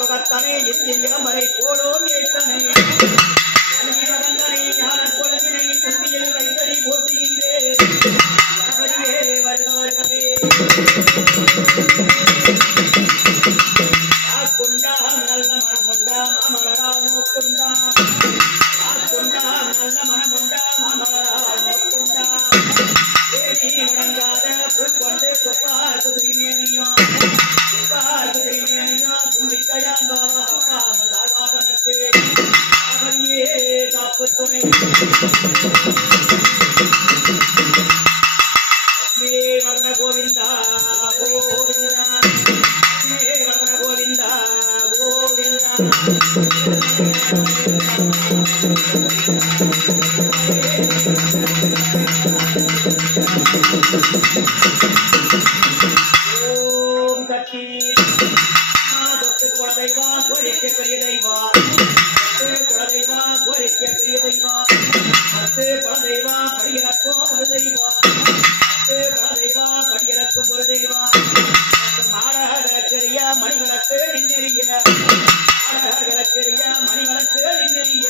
முகத்தனை இளமரை போலோம் ஏற்றனை ஞான குழந்தை குண்டியில் வைத்தடி போட்டுகின்றேன் வருகவே கொண்டா நல்ல மனமுண்டா மாமலரால் நோக்குண்டா கொண்டா நல்ல மனமுண்டா மாமலரால் நோக்குண்டா முழங்காத புல் கொண்டு கொப்பார் குதிரிமேனியா கொப்பார் குதிரிமேனியா தும்பிக்கையான் பாவாதனத்து அவனியே காப்பு துணை வர்ண கோவிந்தா கோவிந்தா வர்ண கோவிந்தா கோவிந்தா ஓம் கட்டி குலதெய்வா கோரிக்கை பெரிய தெய்வா குலதெய்வா கோரிக்கை பெரிய தெய்வா குலதெய்வா படியிறக்கும் ஒரு தெய்வா குலதெய்வா படியிறக்கும் ஒரு தெய்வா மாடகலக்கரிய மணிவளக்கு நின்னெறிய மாடகலக்கரிய மணிவளக்கு நின்னெறிய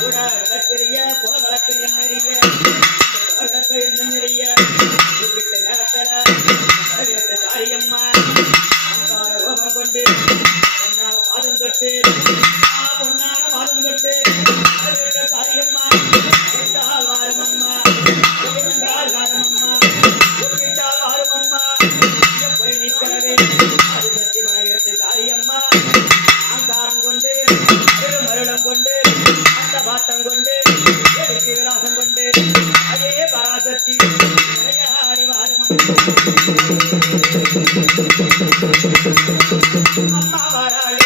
ஊடகலக்கரிய குலவளக்கு நின்னெறிய குலவளக்கு நின்னெறிய குறிப்பிட்ட நேரத்தில் காரியம்மா ரோகம் கொண்டு பாதம் தொட்டு பொன்னான பாதம் தொட்டு காரியம்மா வாரமம்மா வாரமம்மா வாரமம்மா போய் நிற்கிறவே அது பற்றி மனகத்து காரியம்மா ஆங்காரம் கொண்டு மருடம் கொண்டு அந்த பாட்டம் கொண்டு விலாசம் கொண்டு அதே பராசக்தி விளையாடி வாரமம்மா அம்மா வராளே